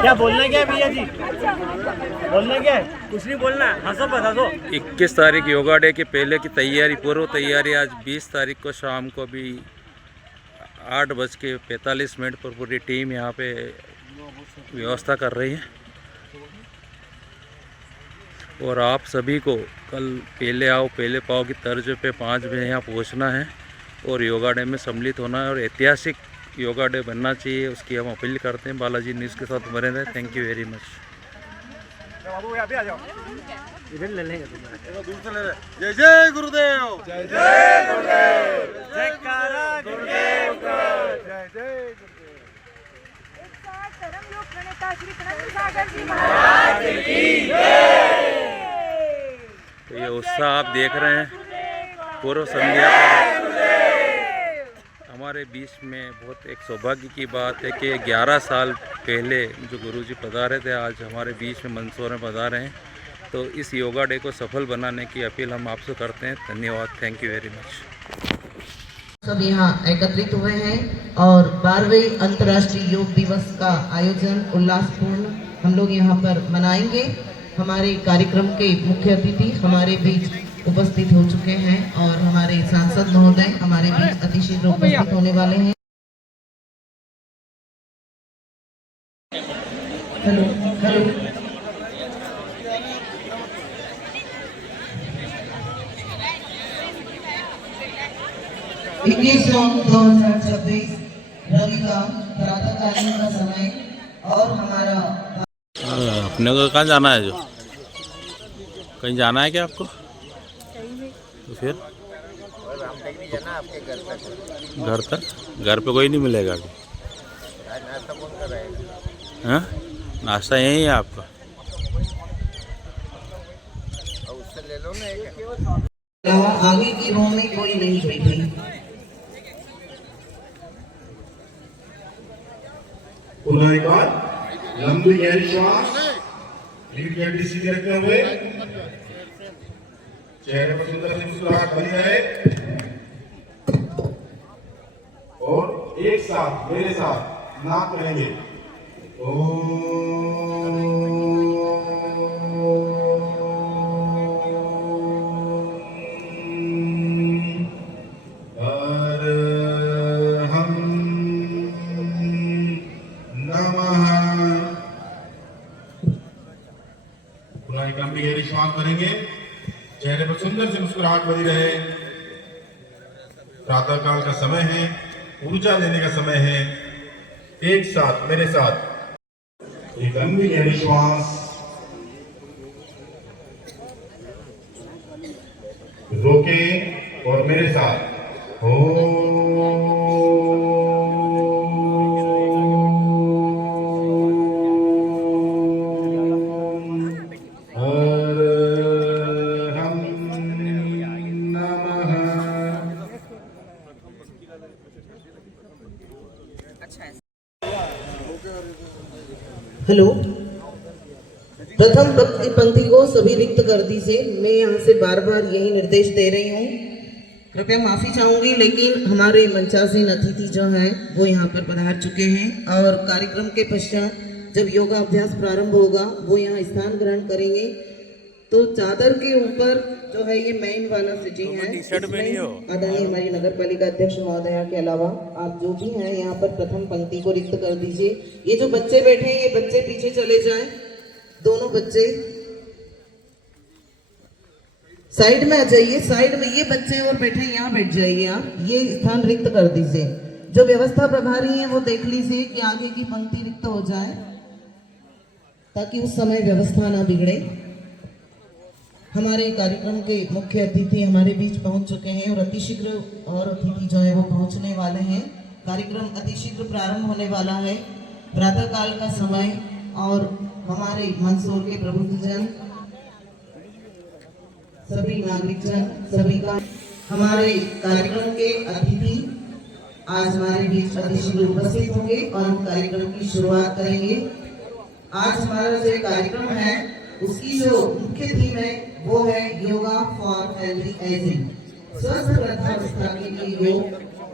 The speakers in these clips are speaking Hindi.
क्या बोलना क्या है भैया जी? बोलना क्या है? कुछ नहीं बोलना, हंसो बस हंसो। 21 तारीख योगा डे के पहले की तैयारी, पूर्व तैयारी आज 20 तारीख को शाम को भी 8:45 पर पूरी टीम यहाँ पे व्यवस्था कर रही है। और आप सभी को कल पहले आओ पहले पाओ की तर्ज पे 5 बजे यहाँ पहुँचना है और योगा डे में सम्मिलित होना है और ऐतिहासिक योगा डे बनना चाहिए, उसकी हम अपील करते हैं। बालाजी न्यूज़ के साथ बने रहे। Thank you very much. इधर ले लेंगे, जय जय गुरुदेव, जय जय गुरुदेव, जयकारा गुरुदेव का, जय जय गुरुदेव। धर्मयोग प्रणेता श्री प्रणव सागर जी महाराज की तो ये उत्साह आप देख रहे हैं। पूर्व संध्या पर हमारे बीच में बहुत एक सौभाग्य की बात है कि 11 साल पहले जो गुरुजी पधारे थे, आज हमारे बीच में मंदसौर में पधारे हैं। तो इस योगा डे को सफल बनाने की अपील हम आपसे करते हैं। धन्यवाद, थैंक यू वेरी मच। सब यहाँ एकत्रित हुए हैं और 12वें अंतर्राष्ट्रीय योग दिवस का आयोजन उल्लासपूर्ण हम लोग यहाँ पर मनाएंगे। हमारे कार्यक्रम के मुख्य अतिथि हमारे बीच उपस्थित हो चुके हैं और हमारे सांसद महोदय हमारे बीच अतिशीघ्र उपस्थित होने वाले हैं। हेलो हेलो, 21/9/2026 रविवार प्रातःकालीन का समय और हमारा अपने को कहाँ जाना है? जो कहीं जाना है क्या आपको? तो फिर घर तक? घर पे कोई नहीं मिलेगा अभी? हाँ, नाश्ता यही है आपका? आगे की रो में कोई नहीं बैठी। पुनः एक बार लंबी गहरी श्वास, रीढ़ सीधे रखते हुए चेहरे पर सुंदर सी मुस्कुराहट बनी रहे और एक साथ मेरे साथ नाम करेंगे लंबी गहरी श्वास भरेंगे, चेहरे पर सुंदर सी मुस्कुराहट बनी रहे। प्रातः काल का समय है, ऊर्जा लेने का समय है। एक साथ मेरे साथ एक लंबी गहरी श्वास रोके और मेरे साथ हेलो, प्रथम पंक्ति को सभी रिक्त कर दीजिए। मैं यहाँ से बार बार यही निर्देश दे रही हूँ, कृपया माफी चाहूंगी, लेकिन हमारे मंचासीन अतिथि जो हैं वो यहाँ पर पधार चुके हैं और कार्यक्रम के पश्चात जब योगा अभ्यास प्रारंभ होगा वो यहाँ स्थान ग्रहण करेंगे। तो चादर के ऊपर जो है ये मेन वाला सिटिंग है, आदरणीय हमारी नगर पालिका अध्यक्ष महोदया के अलावा आप जो भी हैं यहाँ पर प्रथम पंक्ति को रिक्त कर दीजिए। ये जो बच्चे बैठे हैं ये बच्चे पीछे चले जाएं, दोनों बच्चे साइड में आ जाइए। साइड में ये बच्चे और बैठे हैं यहाँ बैठ जाइए आप, ये स्थान रिक्त कर दीजिए। जो व्यवस्था प्रभारी है वो देख लीजिए कि आगे की पंक्ति रिक्त हो जाए ताकि उस समय व्यवस्था ना बिगड़े। हमारे कार्यक्रम के मुख्य अतिथि हमारे बीच पहुंच चुके हैं और अतिशीघ्र और अतिथि जो है वो पहुंचने वाले हैं। कार्यक्रम अतिशीघ्र प्रारंभ होने वाला है। प्रातःकाल का समय और हमारे मंदसौर के प्रबुद्धजन, सभी नागरिकजन, सभी का हमारे कार्यक्रम के अतिथि आज हमारे बीच अतिशीघ्र उपस्थित होंगे और हम कार्यक्रम की शुरुआत करेंगे। आज हमारा जो कार्यक्रम है उसकी जो मुख्य थीम है वो है योगा फॉर हेल्दी एजिंग, स्वस्थ वृद्धावस्था के लिए योग।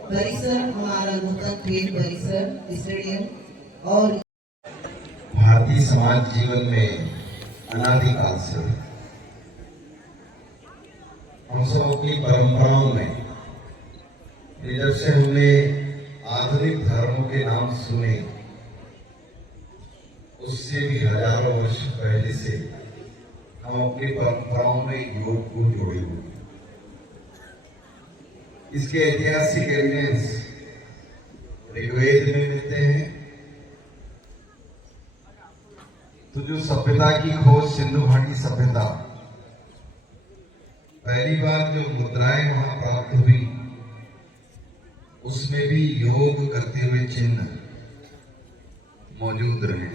परिसर हमारा नूतन खेल परिसर स्टेडियम और भारतीय समाज जीवन में अनादिकाल से हम सब अपनी परंपराओं में, जब से हमने आधुनिक धर्मों के नाम सुने, उससे भी हजारों वर्ष पहले से हम अपनी परंपराओं में योग को जोड़े हुए। इसके ऐतिहासिक एविडेंस ऋग्वेद में मिलते हैं। तो जो सभ्यता की खोज सिंधु घाटी सभ्यता, पहली बार जो मुद्राएं वहां प्राप्त हुई, उसमें भी योग करते हुए चिन्ह मौजूद रहे।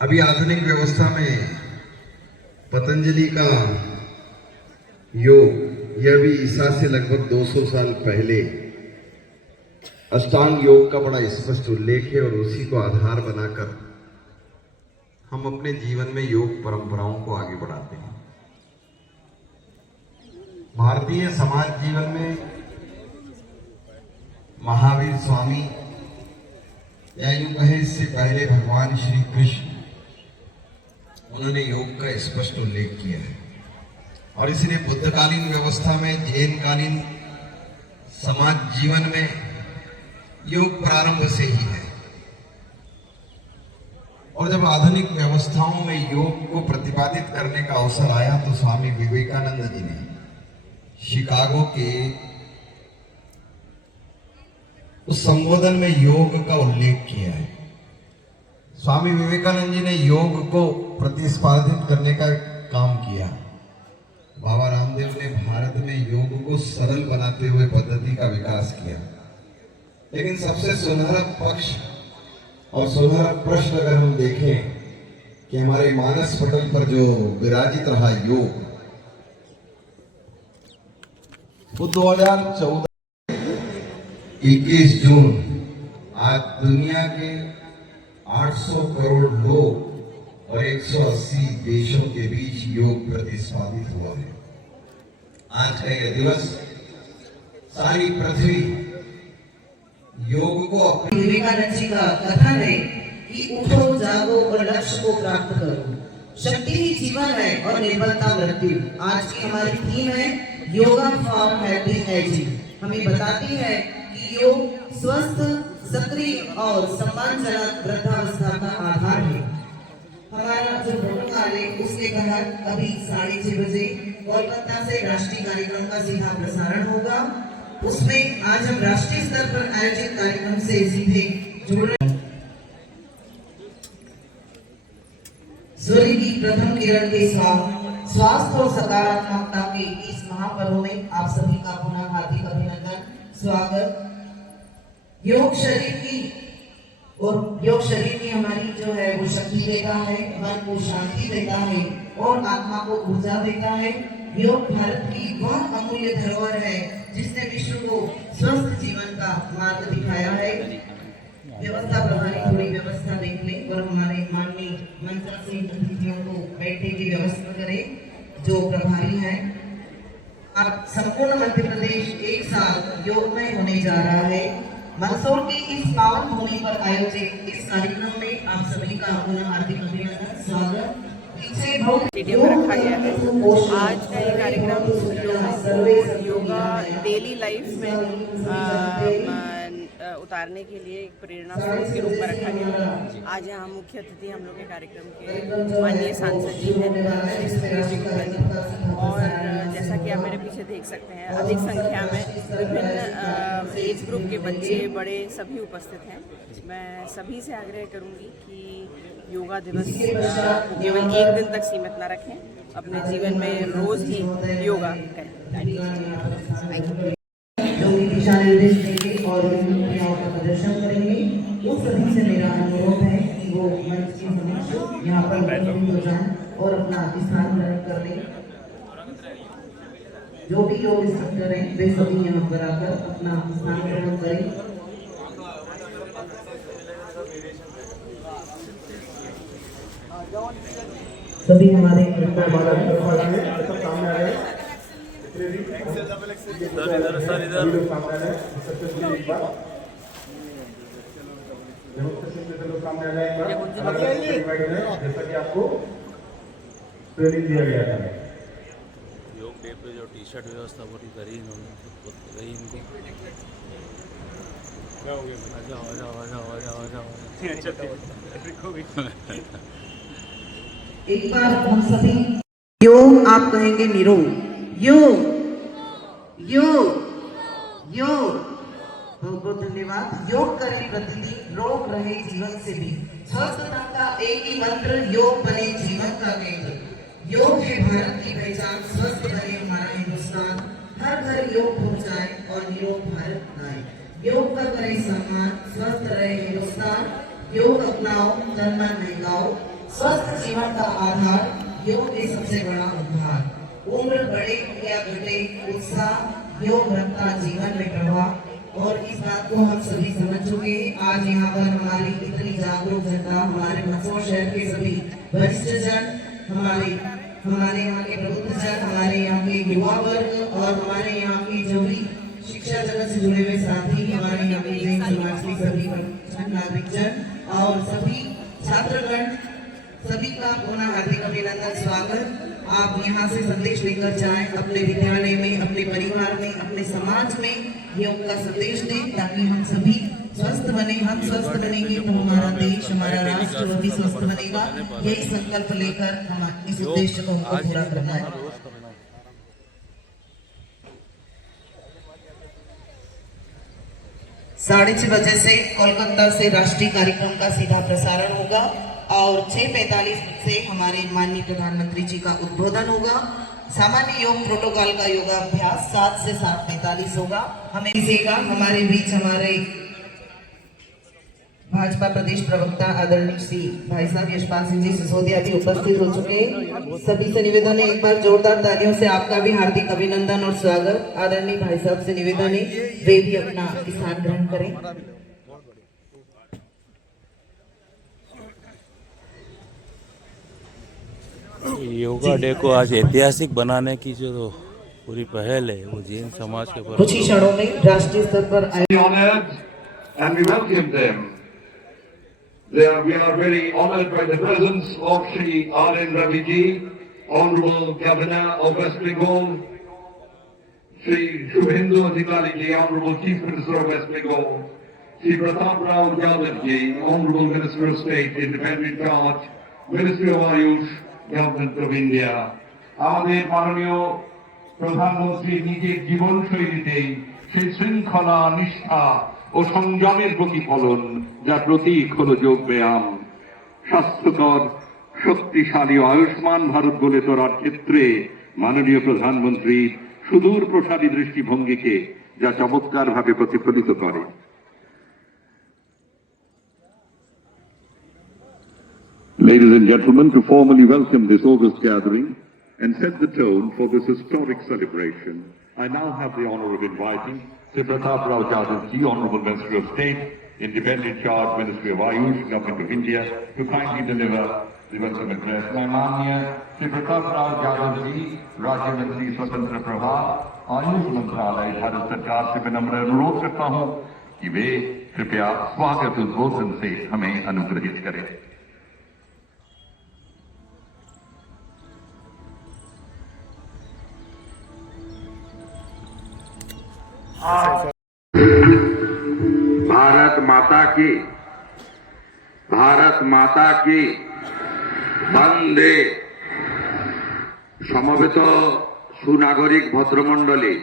अभी आधुनिक व्यवस्था में पतंजलि का योग, यह भी ईसा से लगभग 200 साल पहले अष्टांग योग का बड़ा स्पष्ट उल्लेख है और उसी को आधार बनाकर हम अपने जीवन में योग परंपराओं को आगे बढ़ाते हैं। भारतीय समाज जीवन में महावीर स्वामी, या यूं कहें इससे पहले भगवान श्री कृष्ण, उन्होंने योग का स्पष्ट उल्लेख किया है। और इसलिए बुद्धकालीन व्यवस्था में, जैन कालीन समाज जीवन में योग प्रारंभ से ही है। और जब आधुनिक व्यवस्थाओं में योग को प्रतिपादित करने का अवसर आया, तो स्वामी विवेकानंद जी ने शिकागो के उस संबोधन में योग का उल्लेख किया है। स्वामी विवेकानंद जी ने योग को प्रतिस्पर्धित करने का काम किया। बाबा रामदेव ने भारत में योग को सरल बनाते हुए पद्धति का विकास किया। लेकिन सबसे सुनहरा पक्ष और सुनहरा प्रश्न अगर हम देखें कि हमारे मानस पटल पर जो विराजित रहा योग, वो 2014 21 जून, आज दुनिया के 800 करोड़ लोग और 180 देशों के बीच योग प्रतिस्पर्धित हुआ है। आज का यह दिवस सारी पृथ्वी योग को अपने, विवेकानंद जी का कथन है कि उठो, जागो और लक्ष्य को प्राप्त करो। शक्ति ही जीवन है और निर्बलता मृत्यु। आज की हमारी थीम है योगा फॉर हैप्पी एजिंग। हमें बताती है कि योग स्वस्थ, सक्रिय और सम्मानजनक वृद्धावस्था का आधार है। हमारा जो प्रोटोकॉल है उसके तहत अभी 6:30 बजे कोलकाता से राष्ट्रीय कार्यक्रम का सीधा प्रसारण होगा। उसमें आज हम राष्ट्रीय स्तर पर आयोजित कार्यक्रम से सीधे जुड़ रहे हैं। सूर्य की प्रथम किरण के स्वास्थ्य और सकारात्मकता के इस महापर्व में आप सभी का पुनः हार्दिक अभिनंदन, स्वागत। योग शरीर की हमारी जो है वो शक्ति देता है, मन को शांति देता है और आत्मा को ऊर्जा देता है। योग भारत की वह अमूल्य धरोहर है जिसने विश्व को स्वस्थ जीवन का मार्ग दिखाया है। व्यवस्था प्रभारी थोड़ी व्यवस्था देख लें और हमारे माननीय मंचासीन अतिथियों को बैठने की व्यवस्था करें जो प्रभारी हैं। अब संपूर्ण मध्य प्रदेश एक साथ योगमय होने जा रहा है। मंदसौर की इस पावन भूमि पर आयोजित इस कार्यक्रम में आप सभी का पुनः हार्दिक अभिनंदन, स्वागत। स्टेडियम में रखा गया है। आज का ये कार्यक्रम योगा डेली लाइफ में उतारने के लिए एक प्रेरणा स्रोत के रूप में रखा गया है। आज यहाँ मुख्य अतिथि हम लोग के कार्यक्रम के माननीय सांसद जी हैं, श्री सुरेश जी गुप्ता जी। और जैसा कि आप मेरे पीछे देख सकते हैं, अधिक संख्या में विभिन्न एज ग्रुप के बच्चे, बड़े सभी उपस्थित हैं। मैं सभी से आग्रह करूँगी कि योगा दिवस केवल एक दिन तक सीमित न रखें, अपने जीवन में रोज ही योगा करें। जो भी दिशा निर्देश देंगे और क्रियाओं का प्रदर्शन करेंगे, उस सभी से मेरा अनुरोध है कि वो मंच के समक्ष यहाँ पर मौजूद हो जाएं और अपना स्थान ग्रहण कर लें। जो भी योग इंस्ट्रक्टर हैं वे सभी यहाँ पर आकर अपना स्थान ग्रहण करें। सभी हमारे सामने आ रहे हैं। सामने आ जाएगा जैसा कि आपको ट्रेनिंग दिया गया था। योग डे पे जो टी शर्ट व्यवस्था पूरी करी इन्होंने, बहुत रही इनकी। क्या हो गया? आ जाओ आ जाओ आ जाओ आ जाओ आ जाओ। एक बार हम सभी योग, आप कहेंगे निरोग। योग योग योग। बहुत बहुत धन्यवाद। योग करें प्रतिदिन, रोग रहे जीवन से भी। स्वस्थता का एक ही मंत्र, योग बने जीवन का केंद्र। योग है भारत की पहचान, स्वस्थ बने हमारा हिंदुस्तान। हर घर योग पहुंचाए और निरोग भारत बनाए। योग का करें सम्मान, स्वस्थ रहे हिंदुस्तान। योग अपनाओ, तन मन महंगाओ। स्वस्थ जीवन का आधार, योग है सबसे बड़ा उद्धार। उम्र बढ़े या घटे, उत्साह योग रखता जीवन में प्रभाव। और इस बात को हम सभी समझ चुके हैं। आज यहाँ पर हमारी इतनी जागरूक जनता, हमारे मंदसौर शहर के सभी वरिष्ठ जन, हमारे यहाँ के प्रबुद्ध जन, हमारे यहाँ के युवा वर्ग और हमारे यहाँ के जो भी शिक्षा जगत से जुड़े हुए साथी, हमारे यहाँ के जैन समाज के सभी नागरिक जन और सभी छात्रगण, सभी का पुनः हार्दिक अभिनंदन, स्वागत। आप यहाँ से संदेश लेकर जाएं, अपने विद्यालय में, अपने परिवार में, अपने समाज में योग का संदेश दें, ताकि हम सभी स्वस्थ बने। हम स्वस्थ बनेंगे तो हमारा देश, हमारा राष्ट्र वो भी स्वस्थ बनेगा। यही संकल्प लेकर हम इस उद्देश्य को हमको पूरा करना है। 6:30 बजे से कोलकाता से राष्ट्रीय कार्यक्रम का सीधा प्रसारण होगा और 6:45 से हमारे माननीय प्रधानमंत्री जी का उद्बोधन होगा। सामान्य योग प्रोटोकॉल का योगाभ्यास 7 से 7:45 होगा। हमें इसीगा हमारे बीच हमारे भाजपा प्रदेश प्रवक्ता आदरणीय श्री भाई साहब यशपाल सिंह जी सिसोदिया भी उपस्थित हो चुके हैं। सभी से निवेदन है, एक बार जोरदार तालियों से आपका भी हार्दिक अभिनंदन और स्वागत। आदरणीय भाई साहब से निवेदन है, वे भी अपना स्थान ग्रहण करें। योगा डे को आज ऐतिहासिक बनाने की जो पूरी पहल है वो जैन समाज के कुछ ही क्षणों में राष्ट्रीय स्तर पर And we welcome them. We are very honored by the presence of Shri R.N. Ravi ji, Honorable Governor of West Bengal, Shri Shubhendu Adhikari ji, Honorable Chief Minister of West Bengal, Shri Pratap Rao Yadav ji, Honorable Minister of State, Independent Charge, Ministry of Ayush, Government of India. আমাদের মাননীয় প্রধানমন্ত্রী নিজের জীবনশৈলীতে সেই শৃঙ্খলা, নিষ্ঠা ও সংযমের প্রতিফলন, যা প্রতীক হল যোগ ব্যায়াম। স্বাস্থ্যকর, শক্তিশালী ও আয়ুষ্মান ভারত গড়ে তোলার ক্ষেত্রে মাননীয় প্রধানমন্ত্রীর সুদূর প্রসারী দৃষ্টিভঙ্গিকে যা চমৎকারভাবে প্রতিফলিত করে। Ladies and gentlemen, to formally welcome this August gathering and set the tone for this historic celebration, I now have the honor of inviting Sri Pratap Rao Yadav ji, Honorable Minister of State, Independent Charge, Ministry of Ayush, Government of India, to kindly deliver the welcome address. Maanniya Sri Pratap Rao Yadav ji, Rajya Mantri Swatantra Prabha, Ayush Mantralay, Bharat Sarkar से मैं नम्र अनुरोध करता हूँ कि वे कृपया स्वागत उद्बोधन से हमें अनुग्रहित करें। भारत माता की वंदे। समवेत सुनागरिक भद्रमंडली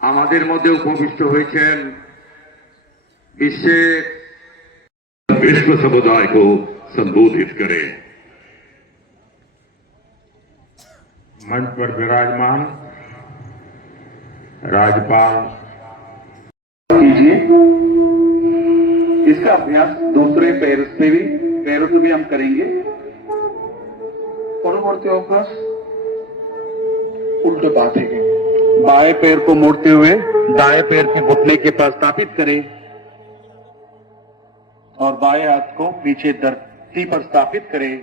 आमादेर मध्य उपविष्ट हয়েছেন विश्व समुदाय को संबोधित करें। मंच पर विराजमान राज्यपाल कीजिए। इसका अभ्यास दूसरे पैरों से भी हम करेंगे। परवर्ती अभ्यास उल्टे बांधेंगे। बाएं पैर को मोड़ते हुए दाएं पैर के घुटने के पास स्थापित करें और बाएं हाथ को पीछे धरती पर स्थापित करें।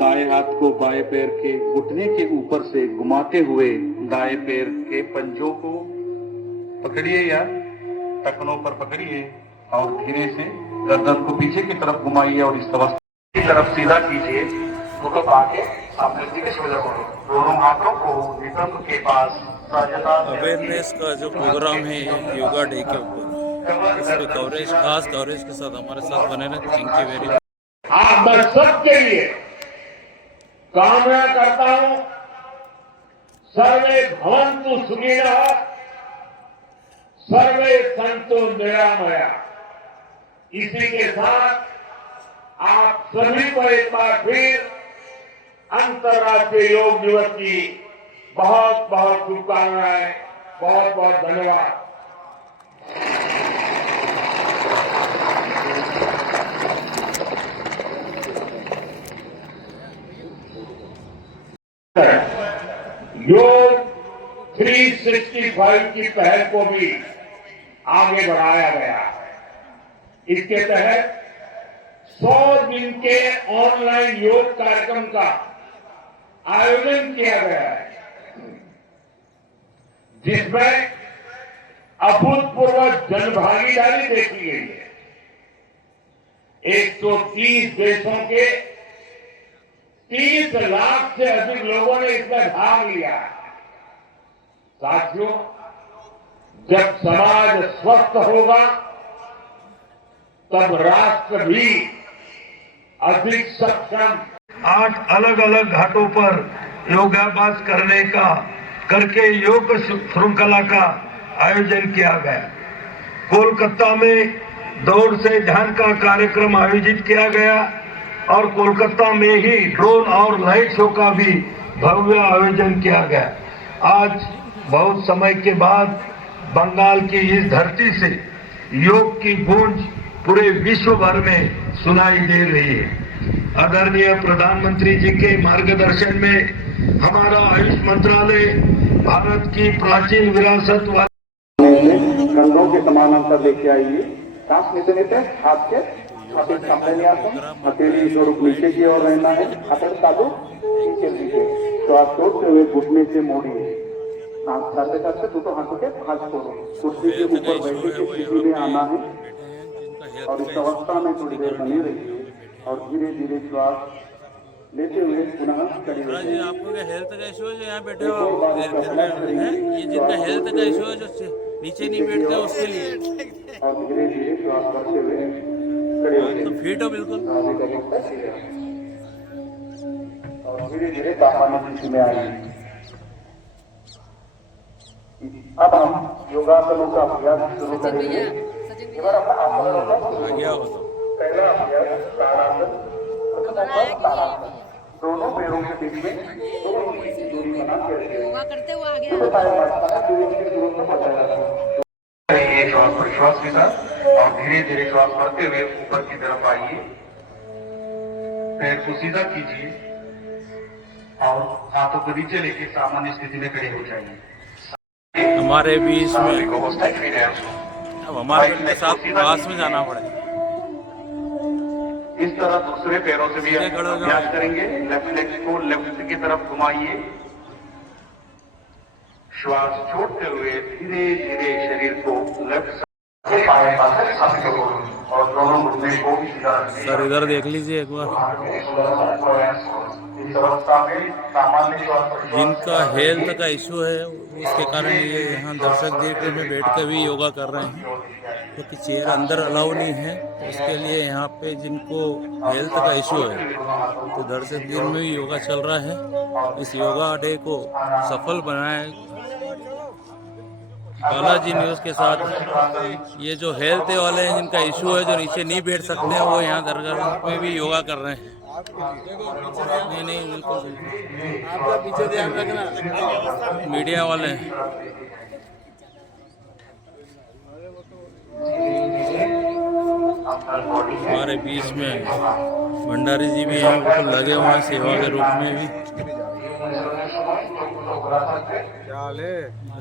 दाएं हाथ को बाएं पैर के घुटने के ऊपर से घुमाते हुए दाएं पैर के पंजों को पकड़िए या टखनों पर पकड़िए और धीरे से गर्दन को पीछे की तरफ घुमाइए और इस अवस्था की तरफ सीधा कीजिए। घुटनों पाके सामने सीधे सोजा करो। दोनों हाथों को नितंब के पास सहजता से अवेयरनेस का जो प्रोग्राम है योगा डे के ऊपर, इस पे कवरेज, खास कवरेज के साथ हमारे साथ बने रहे। Thank you very much. आज मैं सबके लिए कामना करता हूं, सर्वे भवन्तु सुखिनः, सर्वे सन्तु निरामया। इसी के साथ आप सभी को एक बार फिर अंतर्राष्ट्रीय योग दिवस की बहुत बहुत शुभकामनाएं, बहुत बहुत धन्यवाद। योग 365 की पहल को भी आगे बढ़ाया गया है। इसके तहत 100 दिन के ऑनलाइन योग कार्यक्रम का आयोजन किया गया है, जिसमें अभूतपूर्व जनभागीदारी देखी गई है। 130 देशों के 30 लाख से अधिक लोगों ने इसमें भाग लिया। साथियों, जब समाज स्वस्थ होगा तब राष्ट्र भी अधिक सक्षम। 8 अलग अलग घाटों पर योगाभ्यास करके योग श्रृंखला का आयोजन किया गया। कोलकाता में दौड़ से ध्यान का कार्यक्रम आयोजित किया गया और कोलकाता में ही ड्रोन और लाइट शो का भी भव्य आयोजन किया गया। आज बहुत समय के बाद बंगाल की इस धरती से योग की गूंज पूरे विश्व भर में सुनाई दे रही है। आदरणीय प्रधानमंत्री जी के मार्गदर्शन में हमारा आयुष मंत्रालय भारत की प्राचीन विरासत वाले कंधों के समानांतर लेके आइए। सांस लेते लेते हाथ के छाती सामने ले आते हैं। हथेली स्वरूप नीचे की ओर रहना है। हाथ साधु नीचे नीचे श्वास छोड़ते हुए घुटने से मोड़िए। सांस छाते छाते दोनों हाथों के भांज छोड़ो। कुर्सी के ऊपर बैठे के स्थिति में आना है और इस अवस्था में थोड़ी देर बनी रहिए और धीरे धीरे श्वास लेते हुए पुनः खड़ी हो जाइए। आपको क्या हेल्थ का इशू है जो यहाँ बैठे हो? ये जिनका हेल्थ का इशू है जो नीचे नहीं बैठते उसके लिए, और धीरे धीरे श्वास करते हुए खड़े हो जाइए। तो फिट हो बिल्कुल। और धीरे धीरे सामान्य स्थिति में आइए। अब हम योगासनों का अभ्यास शुरू करेंगे। आ गया हो तो पहला अभ्यास ताड़ासन। दोनों पैरों के बीच में 2 इंच की दूरी बना के रखिए। श्वास प्रश्वास के साथ और धीरे धीरे श्वास करते हुए ऊपर की तरफ आइए। पैर को सीधा कीजिए और हाथों को नीचे लेके सामान्य स्थिति में खड़े हो जाइए। हमारे बीच में अब हमारे के साथ पास में जाना पड़ेगा। इस तरह दूसरे पैरों से भी अभ्यास करेंगे। लेफ्ट लेग को लेफ्ट की तरफ घुमाइए। श्वास छोड़ते हुए धीरे धीरे शरीर को लेफ्ट और दोनों घुटने को सर इधर देख लीजिए एक बार। जिनका हेल्थ का इशू है उसके कारण ये यहाँ दर्शक दीर्घ में बैठ कर भी योगा कर रहे हैं, क्योंकि चेयर अंदर अलाउ नहीं है। तो उसके लिए यहाँ पे जिनको हेल्थ का इशू है तो दर्शक दीर्घ में भी योगा चल रहा है। इस योगा डे को सफल बनाए बालाजी न्यूज़ के साथ। ये जो हेल्थ वाले हैं जिनका इशू है, जो नीचे नहीं बैठ सकते हैं, वो यहाँ दरगाह में भी योगा कर रहे हैं। नहीं बिल्कुल आपका पीछे ध्यान रखना, मीडिया वाले हैं। हमारे बीच में भंडारी जी भी यहाँ पर लगे हुए हैं सेवा के रूप में भी।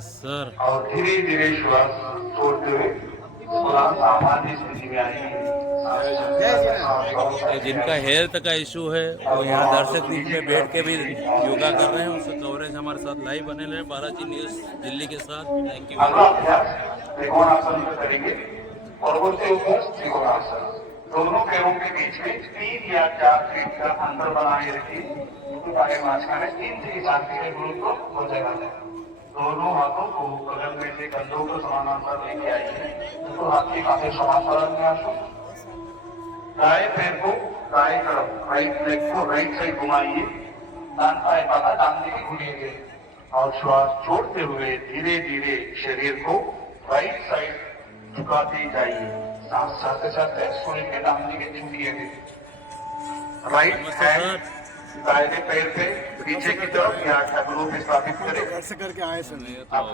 सर और धीरे धीरे श्वास छोड़ते हुए सामान्य स्थिति में आएंगे। जिनका हेल्थ का इशू है वो यहाँ दर्शक दीप में बैठ के भी योगा कर रहे हैं। उसका कवरेज हमारे साथ लाइव बने रहे बालाजी न्यूज़ दिल्ली के साथ। Thank you. त्रिकोणासन करेंगे परवर्ती अभ्यास त्रिकोणासन। दोनों पैरों के बीच में 3 या 4 फीट का अंतर बनाए रखिए। माঝখানে 3 से 4 फीट की दूरी को बजाय रखें। दोनों हाथों को बगल में से कंधों को समानांतर लेके आइए। तो हाथ के काफी समांतर में आसो। दाएं पैर को दाएं तरफ, राइट लेग को राइट साइड घुमाइए। दान पाए पाता डाल के घुमाइए और श्वास छोड़ते हुए धीरे धीरे शरीर को राइट साइड झुकाते जाइए। सांस चलते चलते शरीर के दाहिने के झुकिए। राइट हैंड दाहिने पैर पे पीछे की तरफ या टखनों पे स्थापित करें। ऐसे करके आए सुनिए। आप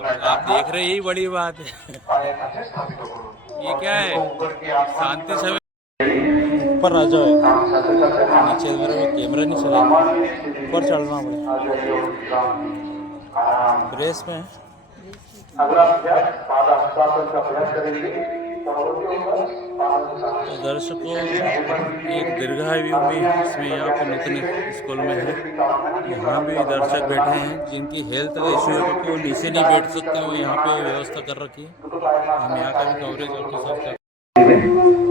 देख रहे, यही बड़ी बात है। पाए काफी स्थापित करो। ये क्या है? ऊपर की आसमान शांति से ऊपर आ जाओ। नीचे मेरा वो कैमरा नहीं चलेगा, ऊपर चलना पड़ेगा। ब्रेस में अगला अभ्यास पादाहस्तासन का अभ्यास करेंगे। तो दर्शकों, एक दीर्घायु में इसमें यहाँ पर नूतन स्कूल में है। यहाँ भी दर्शक बैठे हैं जिनकी हेल्थ का इश्यू है, क्योंकि वो नीचे नहीं बैठ सकते, वो यहाँ पे व्यवस्था कर रखी है। हम यहाँ का भी कवरेज आपके साथ करते हैं।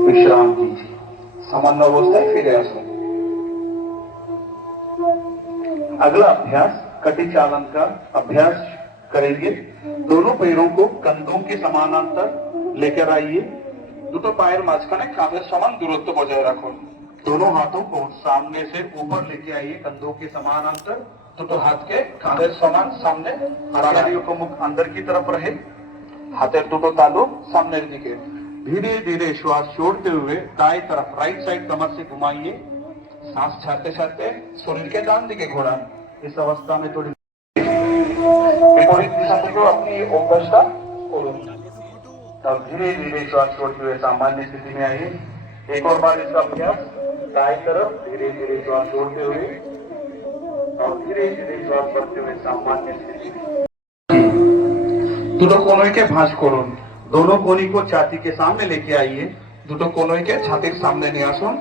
विश्राम कीजिए, सामान्य अवस्था फिर आसन। अगला अभ्यास कटी चालन का अभ्यास करेंगे। दोनों पैरों को कंधों के समानांतर लेकर आइए। দুটো পায়ের মাঝখানে কাঁধের সমান দূরত্ব বজায় রাখুন। दोनों हाथों को सामने से ऊपर लेके आइए, कंधों के समानांतर। दोनों हाथ के कांधेर समान सामने, शरीर को मुख अंदर की तरफ रहे। हाथेर দুটো तालू सामने दिखे। धीरे धीरे श्वास छोड़ते हुए दाएं तरफ राइट साइड कमर से घुमाइए। सांस छाड़ते छाड़ते शरीर के दान दिखे घोड़ान। इस अवस्था में थोड़ी विपरीत दिशा में अपनी अभ्यासता करूँ। तब धीरे धीरे श्वास छोड़ते हुए सामान्य स्थिति में आइए। एक और बार इसका अभ्यास। दाएं तरफ धीरे धीरे श्वास छोड़ते हुए और धीरे धीरे श्वास भरते हुए सामान्य स्थिति में। দুটো কোণকে ভাঁজ করুন। दोनों कोनी को छाती के सामने लेके आइए। দুটো কোণকে छाती के सामने ले आसुन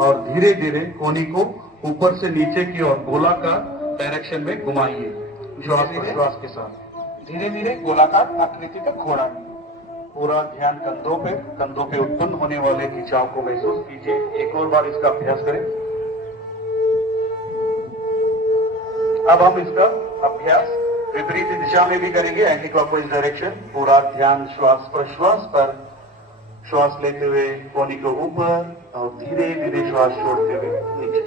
और धीरे धीरे कोनी को ऊपर से नीचे की ओर गोलाकार डायरेक्शन में घुमाइए। श्वास के साथ धीरे धीरे गोलाकार आकृति का घोड़ा। पूरा ध्यान कंधों पे उत्पन्न होने वाले खिंचाव को महसूस कीजिए। एक और बार इसका अभ्यास करें। अब हम इसका अभ्यास विपरीत दिशा में भी करेंगे, एंटी क्लॉकवाइज डायरेक्शन। पूरा ध्यान श्वास प्रश्वास पर। श्वास लेते हुए कोनी को ऊपर और धीरे धीरे श्वास छोड़ते हुए नीचे।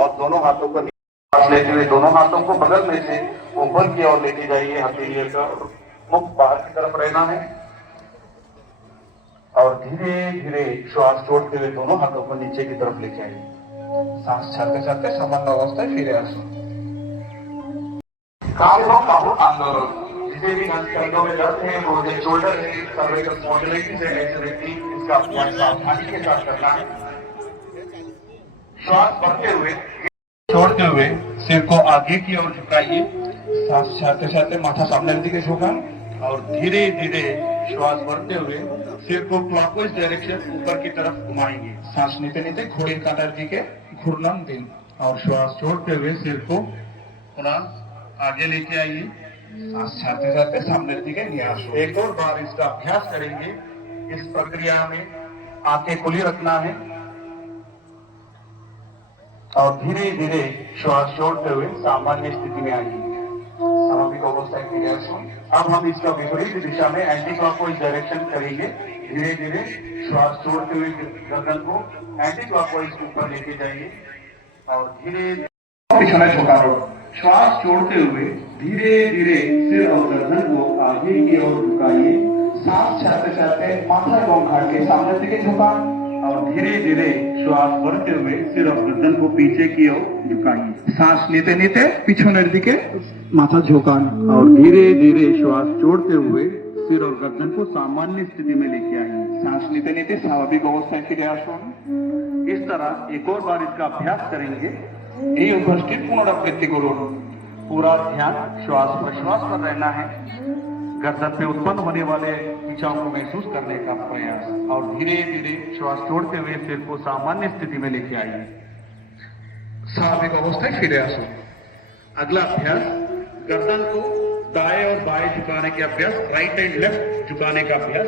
और दोनों हाथों को श्वास लेते हुए दोनों हाथों को बगल में से ऊपर की ओर लेके जाइए। हथेलियों का मुख बाहर की तरफ रहना है और धीरे धीरे श्वास छोड़ते हुए दोनों हाथों को नीचे की तरफ लेके आइए। सांस छाड़ते छाड़ते सामान्य अवस्था फिर आसो। काबू आंदोलन, जिसे भी कंधों में दर्द है, मोटे शोल्डर है, सर्वाइकल स्पॉन्डिलाइटिस है, ऐसे व्यक्ति इसका अभ्यास सावधानी के साथ करना है। श्वास भरते हुए छोड़ते हुए सिर को आगे की ओर झुकाइए। सांस छाड़ते छाड़ते माथा सामने दिखे झुकाएं और धीरे धीरे श्वास भरते हुए सिर को क्लॉकवाइज डायरेक्शन ऊपर की तरफ घुमाएंगे। सांस नीते नीते घोड़े कांटार दिखे घूर्णन दिन और श्वास छोड़ते हुए सिर को पुनः आगे लेके आइए। सांस छाड़ते छाड़ते सामने दिखे न्यास। एक और बार इसका अभ्यास करेंगे। इस प्रक्रिया में आंखें खुली रखना है और धीरे धीरे श्वास छोड़ते हुए सामान्य स्थिति में आइए। स्वाभाविक अवस्था की रिएक्शन। अब हम इसका विपरीत दिशा में एंटी क्लॉकवाइज डायरेक्शन करेंगे। धीरे धीरे श्वास छोड़ते हुए गर्दन को एंटी क्लॉकवाइज के ऊपर लेके जाइए और धीरे पीछे झुकाओ। श्वास छोड़ते हुए धीरे धीरे सिर और गर्दन को आगे की ओर झुकाइए। सांस छाड़ते छाड़ते माथा को घाट के सामने दिखे झुकाएं और धीरे धीरे श्वास भरते हुए सिर और गर्दन को पीछे की ओर झुकाइए। सांस लेते लेते पीछे दिखे माथा झुकाएं और धीरे धीरे श्वास छोड़ते हुए सिर और गर्दन को सामान्य स्थिति में लेके आइए। सांस लेते लेते स्वाभाविक अवस्था फिर आसुन। इस तरह एक और बार इसका अभ्यास करेंगे। ये उपस्थित पुनरावृत्ति करो। पूरा ध्यान श्वास प्रश्वास पर रहना है। गर्दन पे उत्पन्न होने वाले खिंचाव को महसूस करने का प्रयास और धीरे धीरे श्वास छोड़ते हुए सिर को सामान्य स्थिति में लेके आइए। स्वाभाविक अवस्था फिर आसो। अगला अभ्यास गर्दन को दाएं और बाएं झुकाने के अभ्यास, राइट एंड लेफ्ट झुकाने का अभ्यास।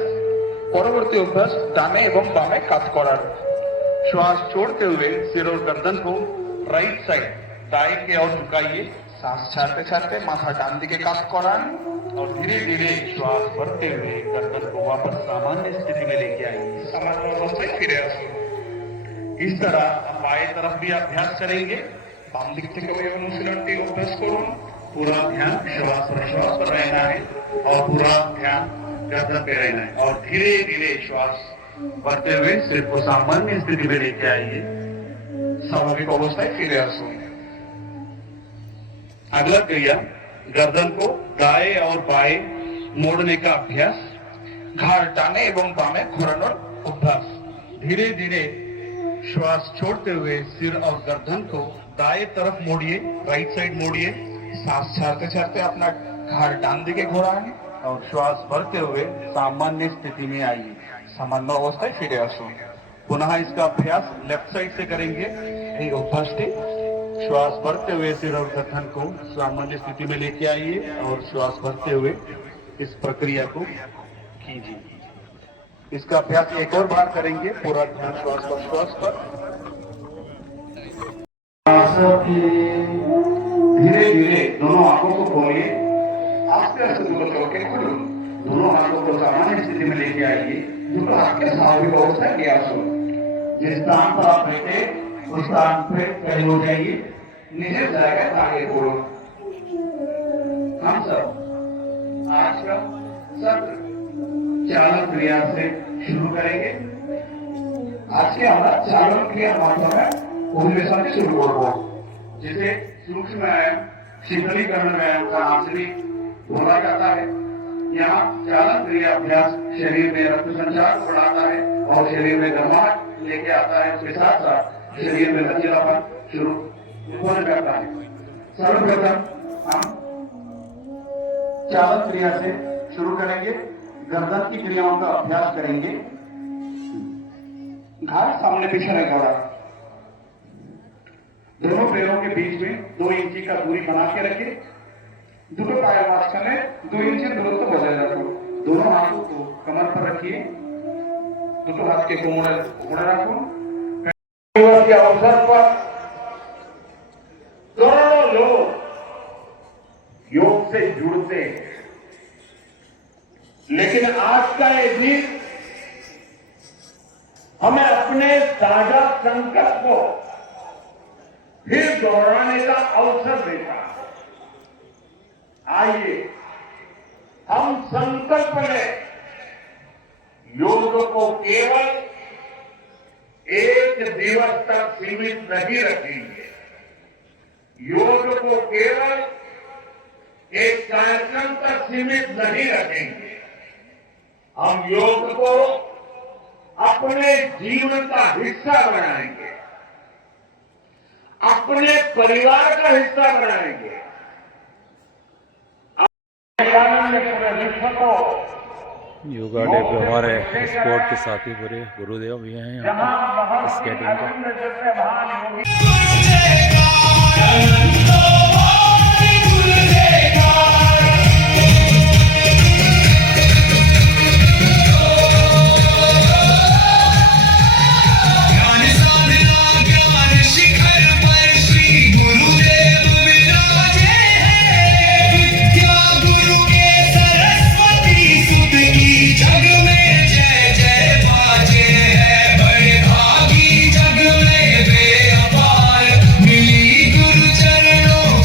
পরবর্তী অভ্যাস ডানে এবং বামে কাত করার। श्वास छोड़ते हुए सिर और गर्दन को राइट साइड दाएं की ओर झुकाइए। सांस छाड़ते छाड़ते माथा डान दिखे कात करान और धीरे धीरे श्वास भरते हुए गर्दन को वापस सामान्य स्थिति में लेके आइए। सामान्य अवस्था फिर इस तरह हम बाएं तरफ भी अभ्यास करेंगे। बाम दिख থেকে ওই অনুশীলনটি অভ্যাস করুন। पूरा ध्यान श्वास प्रश्वास पर रहना है और पूरा ध्यान गर्दन पे रहना है और धीरे धीरे श्वास बढ़ते हुए सिर को सामान्य स्थिति में लेके आइए। स्वाभाविक अवस्थाएं फिर आसो। अगला क्रिया गर्दन को दाएं और बाएं मोड़ने का अभ्यास। घाड़ टाने एवं बामे घुरानोर अभ्यास। धीरे धीरे श्वास छोड़ते हुए सिर और गर्दन को दाएं तरफ मोड़िए, राइट साइड मोड़िए। सांस छाड़ते छाड़ते अपना घाड़ डान दिखे घुराएं और श्वास भरते हुए सामान्य स्थिति में आइए। सामान्य अवस्थाएं फिरे आसो। पुनः इसका अभ्यास लेफ्ट साइड से करेंगे। यही अभ्यास श्वास भरते हुए सिर और गर्दन को सामान्य स्थिति में लेके आइए और श्वास भरते हुए इस प्रक्रिया को कीजिए। इसका अभ्यास एक और बार करेंगे। पूरा ध्यान श्वास पर। धीरे धीरे दोनों आंखों को खोलिए। आस्ते आस्ते दोनों चौके खुलूं। दोनों हाथों को सामान्य स्थिति में लेके आइए। जो आपके स्वाभाविक अवस्था की आसो। जिस स्थान पर आप बैठे उस स्थान पे खड़े हो जाइए। नीचे जाएगा आगे बोलो। हम सब आज का सत्र चालन क्रिया से शुरू करेंगे। आज के हमारा चालन क्रिया माध्यम है उपवेशन से शुरू करो। जिसे सूक्ष्म व्यायाम शीतलीकरण व्यायाम का नाम से भी बोला जाता है। यहाँ चालन क्रिया अभ्यास शरीर में रक्त संचार बढ़ाता है और शरीर में गर्माहट लेके आता है। उसके साथ साथ शरीर में लचीलापन शुरू होने लगता है। सर्वप्रथम हम चालन क्रिया से शुरू करेंगे। गर्दन की क्रियाओं का अभ्यास करेंगे। घाट सामने पीछे रखा। दोनों पैरों के बीच में 2 इंची का दूरी बना के रखिए। दोनों पाय मास्कने 2 इंच दूरत्व बजाय रखो। दोनों हाथों को कमर पर रखिए। दोनों हाथ के कोमर रखो। के अवसर पर करोड़ों लोग योग से जुड़ते हैं, लेकिन आज का ये दिन हमें अपने ताजा संकल्प को फिर दोहराने का अवसर देता है। आइए हम संकल्प लें। योग को केवल एक दिवस तक सीमित नहीं रखेंगे। योग को केवल एक कार्यक्रम तक सीमित नहीं रखेंगे। हम योग को अपने जीवन का हिस्सा बनाएंगे, अपने परिवार का हिस्सा बनाएंगे। पूरे विश्व को योगा डे पे हमारे स्पोर्ट के साथी पूरे गुरुदेव भी हैं यहाँ स्केटिंग का। गुरु चरणों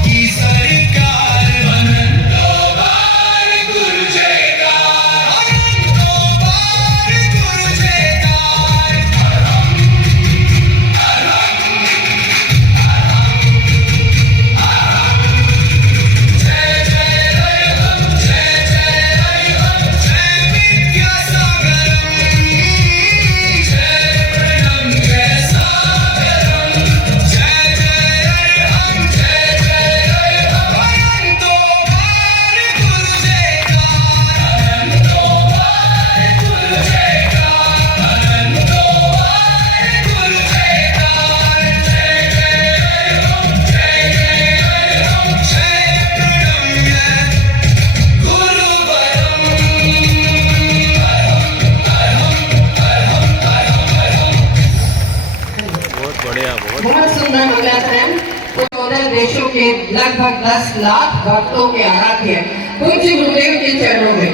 के लगभग 10 लाख भक्तों के आराध्य पूज्य गुरुदेव के चरणों में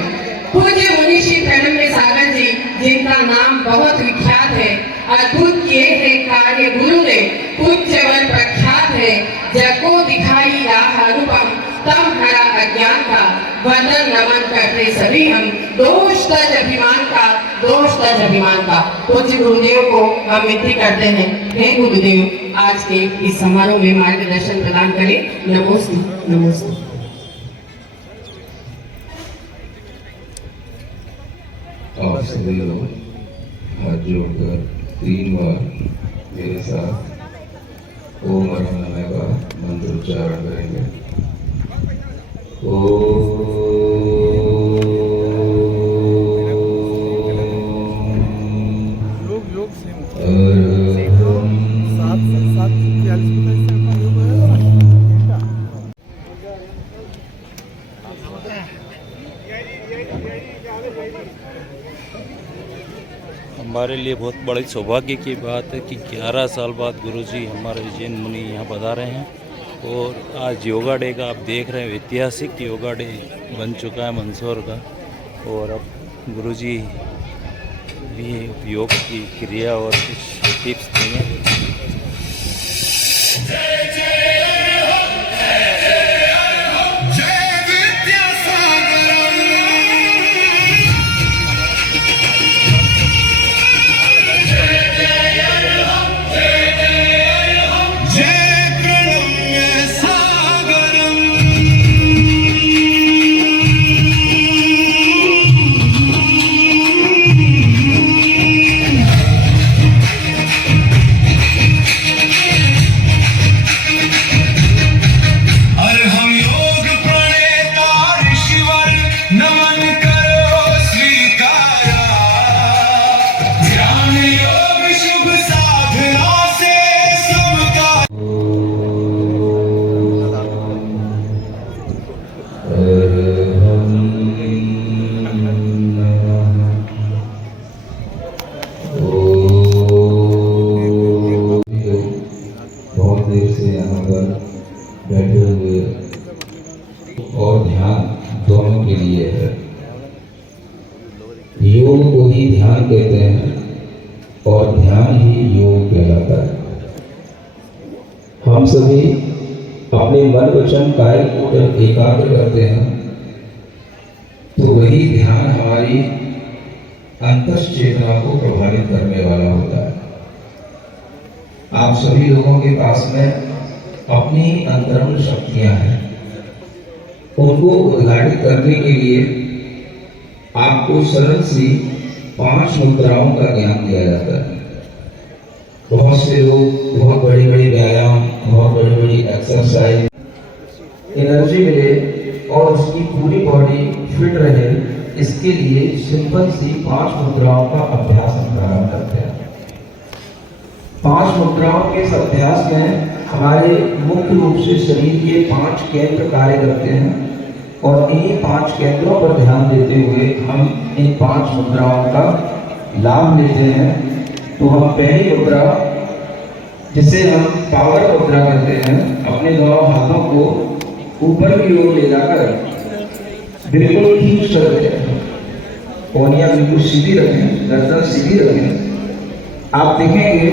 पूज्य मुनीषी प्रणम्य सागर जी, जिनका नाम बहुत विख्यात है, अद्भुत किए हैं कार्य गुरुदेव, पूज्यवर प्रख्यात है, जग को दिखाई राह अनुपम, तम हरा अज्ञान का, वंदन नमन करते सभी हम, दोष तज अभिमान का। पूज्य गुरुदेव को हम विनती करते हैं, हे गुरुदेव आज के इस समारोह में मार्गदर्शन प्रदान करें। नमोस्तु नमोस्तु। आप सभी लोग हाथ जोड़कर 3 बार मेरे साथ ओम और नमः का मंत्र उच्चारण करेंगे। हमारे लिए बहुत बड़ी सौभाग्य की बात है कि 11 साल बाद गुरुजी हमारे जैन मुनि यहाँ पधारे हैं और आज योगा डे का आप देख रहे हैं, ऐतिहासिक योगा डे बन चुका है मंदसौर का। और अब गुरुजी भी योग की क्रिया और कुछ टिप्स देंगे। बैठे हुए और ध्यान दोनों के लिए है। योग को ही ध्यान कहते हैं और ध्यान ही योग कहलाता है। हम सभी अपने मन वचन काया को जब एकाग्र करते हैं तो वही ध्यान हमारी अंतश्चेतना को प्रभावित करने वाला होता है। आप सभी लोगों के पास में अपनी अंतरंग शक्तियां हैं, उनको उद्घाटित करने के लिए आपको सरल सी 5 मुद्राओं का ज्ञान दिया जाता है। बहुत से लोग बहुत बड़ी बड़ी व्यायाम, बहुत बड़ी बड़ी एक्सरसाइज, एनर्जी मिले और उसकी पूरी बॉडी फिट रहे, इसके लिए सिंपल सी 5 मुद्राओं का अभ्यास हम प्रारंभ करते हैं। 5 मुद्राओं के इस अभ्यास में हमारे मुख्य रूप से शरीर के 5 केंद्र कार्य करते हैं और इन्हीं 5 केंद्रों पर ध्यान देते हुए हम इन 5 मुद्राओं का लाभ लेते हैं। तो हम पहली मुद्रा, जिसे हम पावर मुद्रा करते हैं, अपने दोनों हाथों को ऊपर की ओर ले जाकर बिल्कुल खींच कर दें, कोहनियां बिल्कुल सीधी रखें, गर्दन सीधी रखें। आप देखेंगे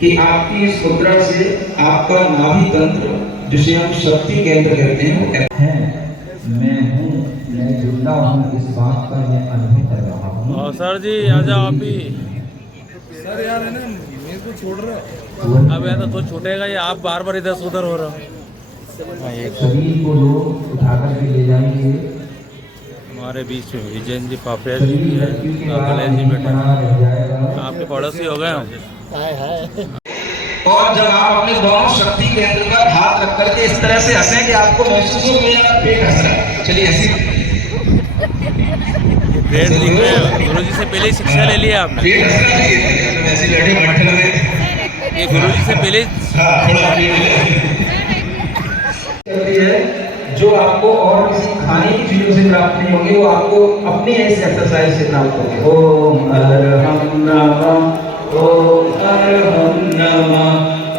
कि आपकी इस मुद्रा से आपका नाभि तंत्र, जिसे हम शक्ति केंद्र कहते हैं, वो मैं हूँ, मैं जुड़ा हूँ, इस बात का मैं अनुभव कर रहा हूँ। सर जी आ जाओ आप भी। सर यार है ना, मेरे को छोड़ रहे हो। अब ऐसा तो छूटेगा, ये आप बार बार इधर से उधर हो रहा हो। शरीर को लोग उठाकर के ले जाएंगे। हमारे बीच में विजयन जी पापड़िया जी भी है, गणेश जी बैठे, आपके पड़ोसी हो गए हम। और जब आप अपने दोनों शक्ति केंद्र पर हाथ रख करके इस तरह से हंसें कि आपको महसूस हो कि आपका पेट हंस रहा है। चलिए ऐसी पेट दिख रहे हैं। गुरुजी से पहले ही शिक्षा ले लिया आपने। पेट हंसना चाहिए, तो ऐसे बैठे बैठे लगे। ये गुरुजी से पहले जो आपको और किसी खाने की चीजों से प्राप्त नहीं होगी, वो आपको अपनी इस एक्सरसाइज से प्राप्त होगी। ओम अरहम नमः, ओम अरहम नमः,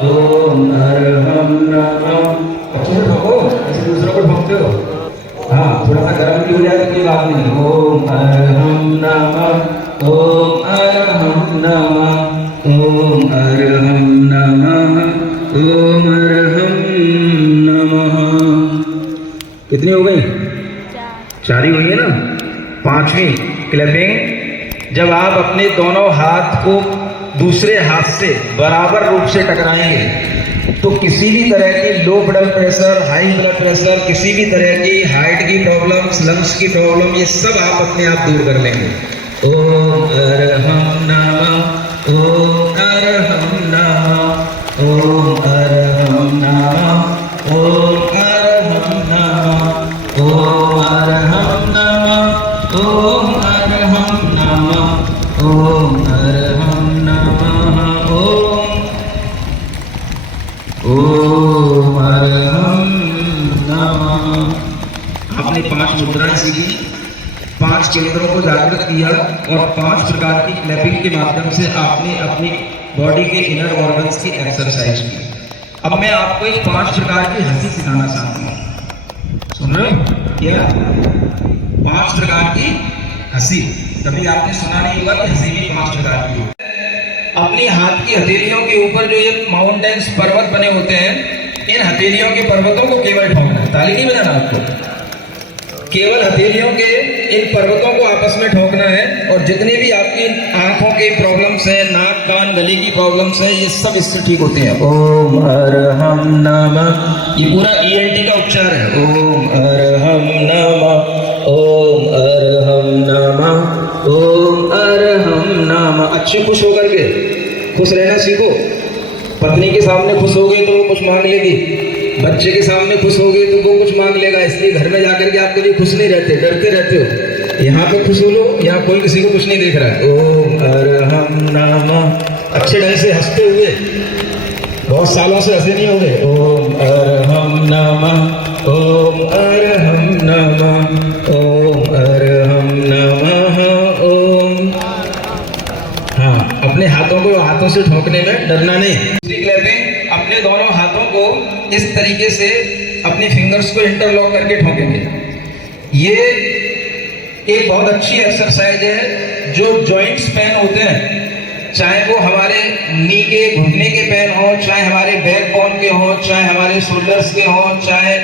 ओम अरहम नमः। ओम अरहम नमः ओम अरहम नमः ओम अरहम नमः। कितनी हो गई? 4 ही हुई है ना। 5वीं क्लैपिंग, जब आप अपने दोनों हाथ को दूसरे हाथ से बराबर रूप से टकराएंगे तो किसी भी तरह की low blood pressure, high blood pressure, किसी भी तरह की हार्ट की प्रॉब्लम, लंग्स की प्रॉब्लम, ये सब आप अपने आप दूर कर लेंगे। ओम अरहम नमः ओम अरहम नमः ओम अरहम नमः ओम अरहम नमः ओम अरहम नमः ओम अरहम नमः ओम अरहम नमः ओम अरहम नमः। आपने 5 मुद्राएं सीखी, 5 केंद्रों को जागृत किया और 5 प्रकार की क्लैपिंग के माध्यम से आपने अपनी बॉडी के इनर ऑर्गन्स की एक्सरसाइज की। अब मैं आपको एक 5 प्रकार की हंसी सिखाना चाहता हूँ। सुन रहे हो क्या? 5 प्रकार की हंसी। कभी आपने सुना नहीं होगा कि हंसी भी 5 प्रकार की है। अपनी हाथ की हथेलियों के ऊपर जो ये माउंटेन्स, पर्वत बने होते हैं, इन हथेलियों के पर्वतों को केवल ठोकना है, ताली नहीं बजाना आपको। केवल हथेलियों के इन पर्वतों को आपस में ठोकना है और जितने भी आपकी आंखों के प्रॉब्लम्स हैं, नाक कान गले की प्रॉब्लम्स हैं, ये सब इससे ठीक होते हैं। ओम अरहम नमः, ये पूरा ENT का उपचार है। ओम अरहम नमः ओम अरहम नमः ओम अरहम नमः। अच्छे खुश होकर के खुश रहना सीखो। पत्नी के सामने खुश हो गए तो वो कुछ मांग लेगी, बच्चे के सामने खुश हो गए तो वो कुछ मांग लेगा। इसलिए घर में जाकर के आप कभी खुश नहीं रहते, डरते रहते हो। यहाँ पे खुश हो लो, यहाँ कोई किसी को कुछ नहीं देख रहा है। ओम अरहम नमः, अच्छे ढंग से हंसते हुए, बहुत सालों से हंसे नहीं हो गए। ओम अरहम नमः ओम अरहम नमः ओम अरहम नमः ओम। हाँ, अपने हाथों को हाथों से ठोकने में डरना नहीं। दूसरी क्लैपिंग, अपने दोनों हाथों को इस तरीके से अपनी फिंगर्स को इंटरलॉक करके ठोकेंगे। ये एक बहुत अच्छी एक्सरसाइज है। जो जॉइंट्स पेन होते हैं, चाहे वो हमारे नी के घुटने के पेन हो, चाहे हमारे बैक बोन के हो, चाहे हमारे शोल्डर्स के हो, चाहे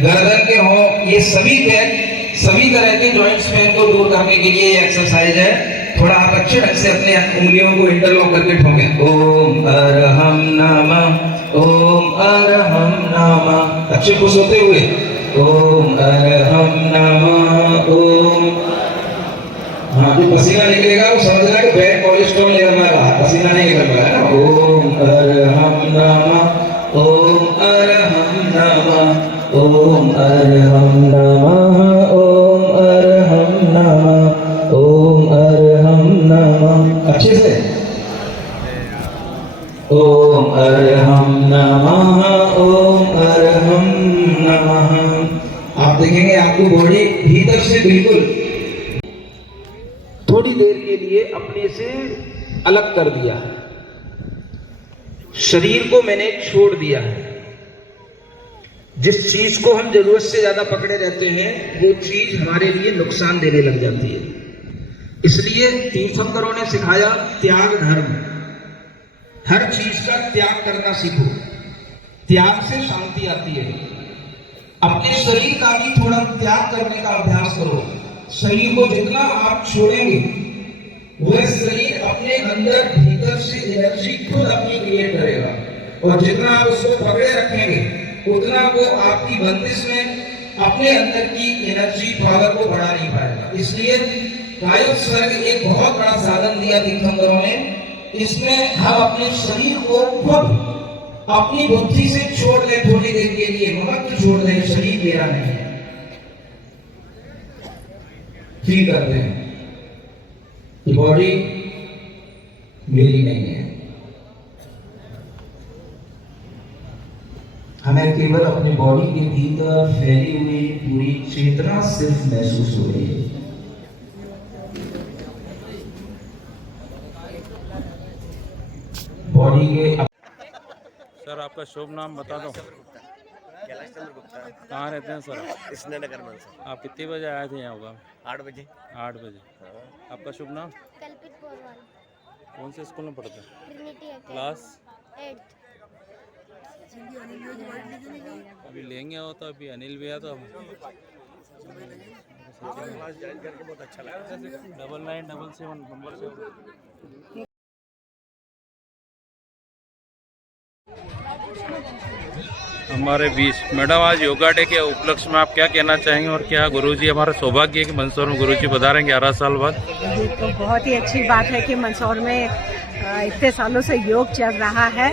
गर्दन के हो, ये सभी तरह के जॉइंट्स पेन को दूर करने के लिए ये एक्सरसाइज है। थोड़ा आप अच्छे ढंग से अपने उंगलियों को इंटरलॉक करके ठोकें। ओम अरहम नमः ओम अरहम नमः, अच्छे खुश होते हुए। ओम अरहम नमः ओम। हाँ, जो पसीना निकलेगा वो समझना कि बैड कोलेस्ट्रॉल लेवल में रहा, पसीना नहीं निकल रहा है ना। ओम अरहम नमः ओम अरहम नमः ओम अरहम नमः ओम अरहम नमः ओम अरहम नमः। अच्छे से ओम अरहम नमः ओम अरहम नमः। आप देखेंगे आपको बॉडी भीतर से बिल्कुल थोड़ी देर के लिए अपने से अलग कर दिया है, शरीर को मैंने छोड़ दिया है। जिस चीज को हम जरूरत से ज्यादा पकड़े रहते हैं वो चीज हमारे लिए नुकसान देने लग जाती है। इसलिए तीर्थंकरों ने सिखाया त्याग धर्म। हर चीज का त्याग करना सीखो, त्याग से शांति आती है। अपने शरीर का भी थोड़ा त्याग करने का अभ्यास करो। शरीर को जितना आप छोड़ेंगे वह शरीर अपने अंदर भीतर से एनर्जी खुद अपनी क्रिएट करेगा, और जितना आप उसको पकड़े रखेंगे उतना वो आपकी बंदिश में अपने अंदर की एनर्जी पावर को बढ़ा नहीं पाएगा। इसलिए कायिक स्वर्ग एक बहुत बड़ा साधन दिया तीर्थंकरों ने। इसमें हम अपने शरीर को खुद अपनी बुद्धि से छोड़ दें, थोड़ी देर के लिए ममत्व छोड़ दें, शरीर मेरा नहीं है, फील करते हैं कि बॉडी मेरी नहीं है। हमें केवल अपनी बॉडी के भीतर फैली हुई पूरी चेतना सिर्फ महसूस हो रही है। बॉडी के सर आपका शुभ नाम बता दो। कैलाश चंद्र गुप्ता। कहाँ रहते हैं सर? कृष्णनगर में। आप कितने बजे आए थे यहाँ होगा? 8 बजे। 8 बजे। आपका शुभ नाम? कल्पित पोरवाल, कौन से स्कूल में पढ़ते हैं? Trinity academy, class 8th। अभी लेंगे हो तो अभी अनिल भी है तो बहुत अच्छा लगा। 9977 नंबर से। हमारे बीच मैडम, आज योगा डे के उपलक्ष्य में आप क्या कहना चाहेंगे और क्या गुरुजी, हमारा सौभाग्य है कि मंदसौर में गुरुजी पधारे 11 साल बाद। ये तो बहुत ही अच्छी बात है कि मंदसौर में इतने सालों से योग चल रहा है।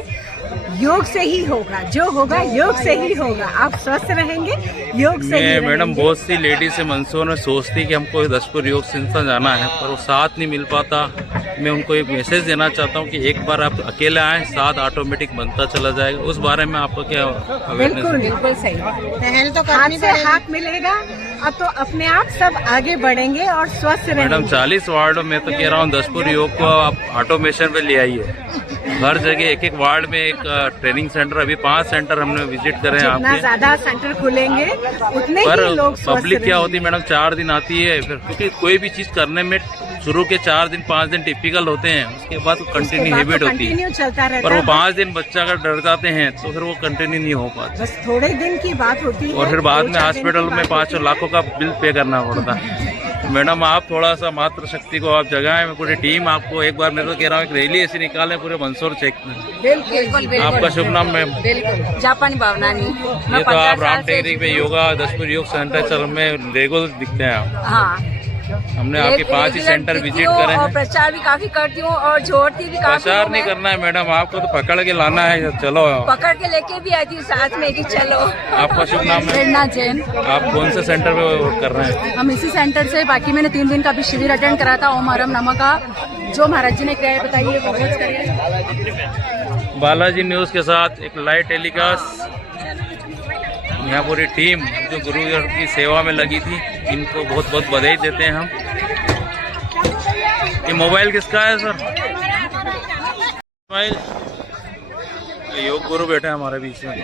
योग से ही होगा, जो होगा योग से ही होगा। आप स्वस्थ रहेंगे, योग से ही रहेंगे। मैडम, बहुत सी लेडीज से मंदसौर में सोचती कि हमको दशपुर योग संस्थान जाना है, पर वो साथ नहीं मिल पाता। मैं उनको एक मैसेज देना चाहता हूँ कि एक बार आप अकेले आएं, साथ ऑटोमेटिक बनता चला जाएगा। उस बारे में आपको क्या अवेयरनेस? बिल्कुल सही। पहल तो हाथ से हाथ मिलेगा, अब तो अपने आप सब आगे बढ़ेंगे और स्वस्थ रहेंगे। मैडम, 40 वार्डों में तो कह रहा हूँ दशपुर योग को आप ऑटोमेशन पे ले आइए। हर जगह एक एक वार्ड में एक ट्रेनिंग सेंटर, अभी 5 सेंटर हमने विजिट करे हैं। जितना ज्यादा सेंटर खुलेंगे उतने पर ही लोग स्वस्थ पब्लिक क्या होती है मैडम, 4 दिन आती है फिर, क्योंकि कोई भी चीज करने में शुरू के 4 दिन 5 दिन टिपिकल होते हैं, उसके बाद कंटिन्यू हैबिट होती है। चलता रहता पर वो है। 5 दिन बच्चा अगर डर जाते हैं तो फिर वो कंटिन्यू नहीं हो पाता, बस थोड़े दिन की बात होती है और फिर बाद में हॉस्पिटल में 5 लाखों का बिल पे करना पड़ता है। मैडम, आप थोड़ा सा मातृशक्ति को आप जगाएं, पूरी टीम आपको एक बार, मैं तो कह रहा हूँ एक रैली ऐसी निकालें पूरे मंदसौर चेक में। बिल्कुल। आपका शुभ नाम मैम? बिल्कुल, जापानी भावनानी। ये तो आप राम टेकरी पे योगा दशपुर योग सेंटर चल में रेगुलर दिखते हैं आप। हाँ, हमने आपके 5 ही सेंटर विजिट करे हैं। प्रचार भी काफी करती हूँ और जोड़ती भी काफी। प्रचार नहीं करना है मैडम, आपको तो पकड़ के लाना है। चलो, पकड़ के लेके भी आती हूँ साथ में कि चलो। आपका शुभ नाम है? प्रेरणा जैन। आप कौन से सेंटर पे वर्क कर रहे हैं? हम इसी सेंटर से, बाकी मैंने 3 दिन का भी शिविर अटेंड करा था ओम हरम नमः का, जो महाराज जी ने क्रिया बताई है वो रोज करिए। बालाजी न्यूज के साथ एक लाइव टेलीकास्ट। यहाँ पूरी टीम जो गुरु की सेवा में लगी थी, इनको बहुत बहुत बधाई देते हैं हम। ये मोबाइल किसका है सर? मोबाइल योग गुरु बैठे हैं हमारे बीच में।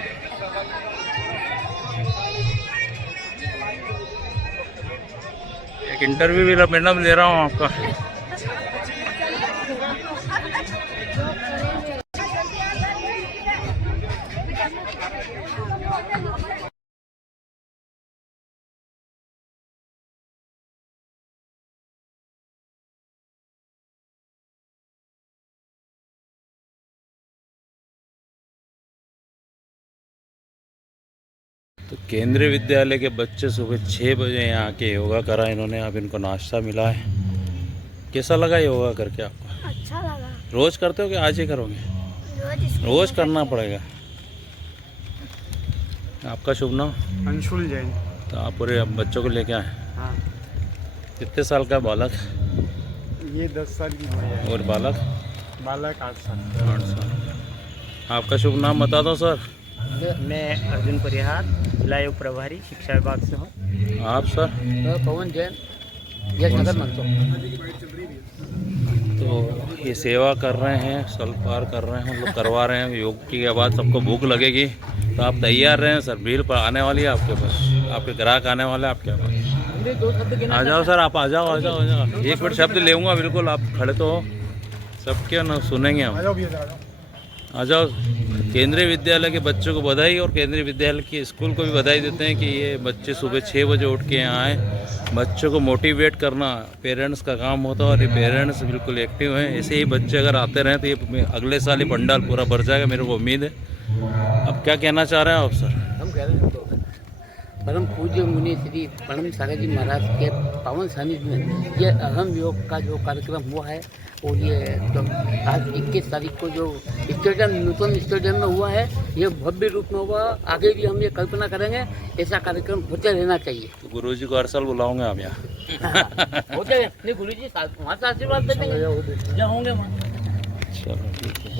एक इंटरव्यू भी मैडम ले रहा हूँ आपका। तो केंद्रीय विद्यालय के बच्चे सुबह 6 बजे यहाँ आके योगा करा इन्होंने। अब इनको नाश्ता मिला है। कैसा लगा योगा करके आपको? अच्छा लगा। रोज करते हो कि आज ही करोगे? रोज करना पड़ेगा। आपका शुभ नाम? अंशुल जैन। तो आप पूरे बच्चों को लेके आए? हाँ। कितने साल का बालक? ये 10 साल की है। और बालक? बालक 8 साल। 8 साल। आपका शुभ नाम बता दो सर। मैं अर्जुन परिहार, जिला योग प्रभारी, शिक्षा विभाग से हूँ। आप सर? पवन जैन, यशनगर मंदसौर। तो ये सेवा कर रहे हैं, सलपार कर रहे हैं, हम लोग करवा रहे हैं। योग के बाद सबको भूख लगेगी, तो आप तैयार रहें सर। भीड़ पर आने वाली है आपके पास, आपके ग्राहक आने वाले हैं आपके पास। आ जाओ सर, आप आ जाओ। एक मिनट शब्द लेऊंगा, बिल्कुल आप खड़े तो हो, सबके ना सुनेंगे हम। आ जाओ। केंद्रीय विद्यालय के बच्चों को बधाई, और केंद्रीय विद्यालय के स्कूल को भी बधाई देते हैं कि ये बच्चे सुबह 6 बजे उठ के यहाँ आए। बच्चों को मोटिवेट करना पेरेंट्स का काम होता है, और ये पेरेंट्स बिल्कुल एक्टिव हैं। ऐसे ही बच्चे अगर आते रहें तो ये अगले साल ही पंडाल पूरा भर जाएगा, मेरे को उम्मीद है। अब क्या कहना चाह रहे हैं आप सर? हम कह रहे हैं तो परम पूज्य मुनि श्री प्रणम सागर जी महाराज के पावन सानिध्य में ये अहम योग का जो कार्यक्रम हुआ है, और ये तो आज 21 तारीख को जो स्टेडियम, नूतन स्टेडियम में हुआ है, ये भव्य रूप में हुआ। आगे भी हम ये कल्पना करेंगे ऐसा कार्यक्रम होते रहना चाहिए। तो गुरु जी को हर साल बुलाऊंगे आप यहाँ? होते नहीं, गुरु जी वहाँ से आशीर्वाद देते हैं, जहाँ होंगे वहाँ। चलो ठीक है।